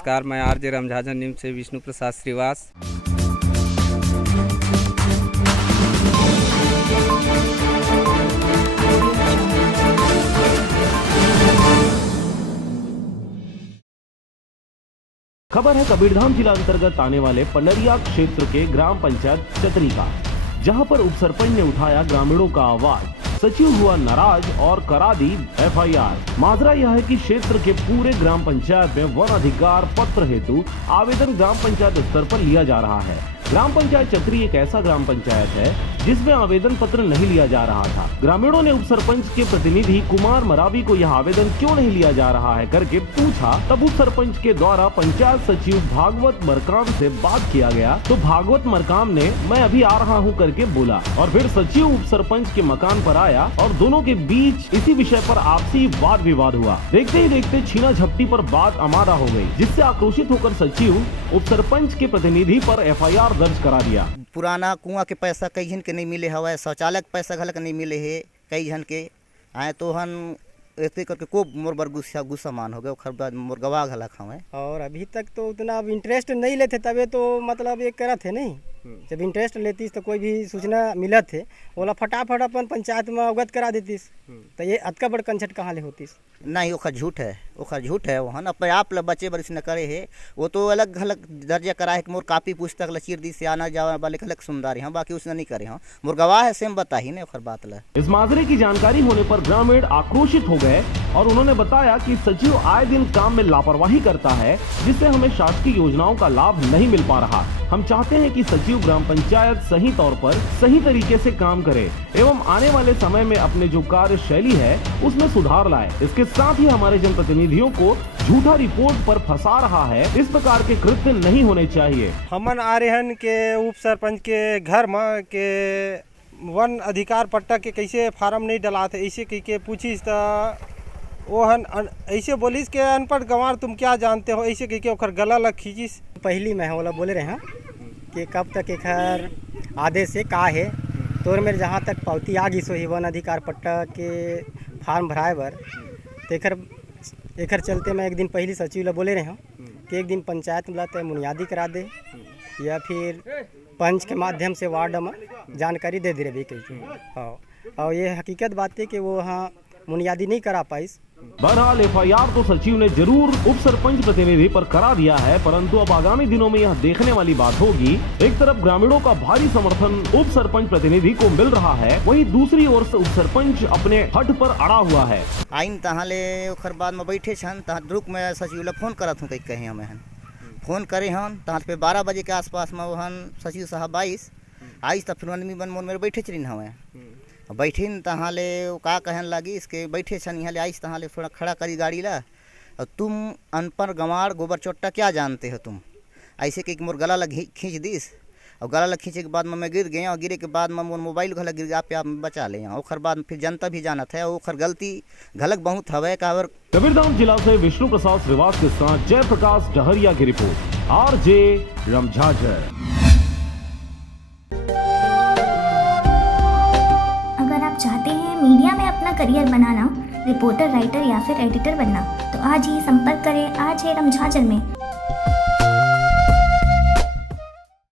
नमस्कार, मैं आरजे रमझाझर नीम से विष्णु प्रसाद श्रीवास। खबर है कबीरधाम जिला अंतर्गत आने वाले पंडरिया क्षेत्र के ग्राम पंचायत चतरी का, जहां पर उपसरपंच ने उठाया ग्रामीणों का आवाज। सचिव हुआ नाराज और करा दी FIR। माजरा यह है कि क्षेत्र के पूरे ग्राम पंचायत में वन अधिकार पत्र हेतु आवेदन ग्राम पंचायत स्तर पर लिया जा रहा है। ग्राम पंचायत चतरी एक ऐसा ग्राम पंचायत है जिसमें आवेदन पत्र नहीं लिया जा रहा था। ग्रामीणों ने उप सरपंच के प्रतिनिधि कुमार मरावी को यह आवेदन क्यों नहीं लिया जा रहा है करके पूछा। तब उप सरपंच के द्वारा पंचायत सचिव भागवत मरकाम से बात किया गया तो भागवत मरकाम ने मैं अभी आ रहा हूं करके बोला और फिर सचिव उप सरपंच के मकान पर आया और दोनों के बीच इसी विषय पर आपसी वाद विवाद हुआ। देखते ही देखते छीना झपटी पर बात आमादा हो गई, जिससे आक्रोशित होकर सचिव उप सरपंच के प्रतिनिधि पर FIR दर्ज करा दिया। पुराना कुआं के पैसा कई जन के नहीं मिले हवा, शौचालय के पैसा घलक नहीं मिले है कई जन के आए तो हन ऐसे करके को मोर बर गुस्सा मान हो गया खर बाद मोर गवा घलक हवे। और अभी तक तो उतना अब इंटरेस्ट नहीं लेते, तबे तो मतलब ये करत है नहीं। जब इंटरेस्ट लेती तो कोई भी सूचना मिलत है ओला फटाफट अपन पंचायत में अवगत करा देतीस, तो ये अतका बड़ कंचट कहाँ ले होतीस। नहीं ओखर झूठ है वहन अपने आप ल बचे बरिस न करे है। वो तो अलग अलग दर्जा करा है कि मोर कापी पुस्तक लचीर दी से आना जावा वाले अलग सुनदार है, बाकी उसने नहीं करे। हाँ मोर गवाह है सेम बता ही नहीं ओखर बात ल। इस माजरे की जानकारी होने पर ग्रामीण आक्रोशित हो गए और उन्होंने बताया कि सचिव आए दिन काम में लापरवाही करता है, जिससे हमें शासकीय योजनाओं का लाभ नहीं मिल पा रहा। हम चाहते हैं कि सचिव ग्राम पंचायत सही तौर पर सही तरीके से काम करे एवं आने वाले समय में अपने जो कार्यशैली है उसमें सुधार लाए। इसके साथ ही हमारे जनप्रतिनिधियों को झूठा रिपोर्ट पर फंसा रहा है। इस प्रकार के कृत्य नहीं होने चाहिए। हमन आर्यन के उप सरपंच के घर में के वन अधिकार पट्टा के कैसे फार्म नहीं डलाते ऐसे कह के पूछिस तो वो हन ऐसे बोलिस के अनपढ़ गंवार तुम क्या जानते हो, ऐसे कह के ओखर गला लग खींचिस। पहली मैं बोला बोले रहे हैं कि कब तक एखर आदेश से का है तोर मेरे जहाँ तक पावती आ गई सो ही वन अधिकार पट्टा के फार्म भराए बर तो एखर चलते मैं एक दिन पहली सचिव ला बोले रहे हूँ कि एक दिन पंचायत में तय बुनियादी करा दे या फिर पंच के माध्यम से वार्ड में जानकारी दे दे रहे भी। हाँ और ये हकीकत बात है कि वो वहाँ बुनियादी नहीं करा पाइस। बहरहाल FIR तो सचिव ने जरूर उप सरपंच प्रतिनिधि पर करा दिया है, परंतु अब आगामी दिनों में यह देखने वाली बात होगी। एक तरफ ग्रामीणों का भारी समर्थन उप सरपंच प्रतिनिधि को मिल रहा है, वहीं दूसरी ओर से उप सरपंच अपने हट पर अड़ा हुआ है। आइन तहाँ ले ओखर बाद में बैठे छन तहाँ रुक में सचिव ला फोन करत हूँ कहीं हमें हन फोन करे हन तहाँ पे 12 बजे के आसपास में वहन सचिव साहब आइस तब फिर आदमी बन मोन मेरे बैठे चलिन हमें बैठिन तहाँ ले का कहन लगी इसके बैठे छन यहाँ ले आइस तहाँ ले थोड़ा खड़ा करी गाड़ी ला और तुम अनपढ़ गंवार गोबर चोट्टा क्या जानते हो तुम, ऐसे कि मोर गला लग खींच दीस और गला लग खींचे के बाद में मैं गिर गया और गिरे के बाद में मोर मोबाइल घलक गिर गया पे आप बचा ले। ओखर बाद फिर जनता भी जानत है ओखर गलती घलक बहुत हवे काबर। कबीरधाम जिला से विष्णु प्रसाद श्रीवास के साथ जयप्रकाश डहरिया की रिपोर्ट, RJ रमझाझर। अगर आप चाहते हैं मीडिया में अपना करियर बनाना, रिपोर्टर, राइटर या फिर एडिटर बनना, तो आज ही संपर्क करें RJ रमझाझर में।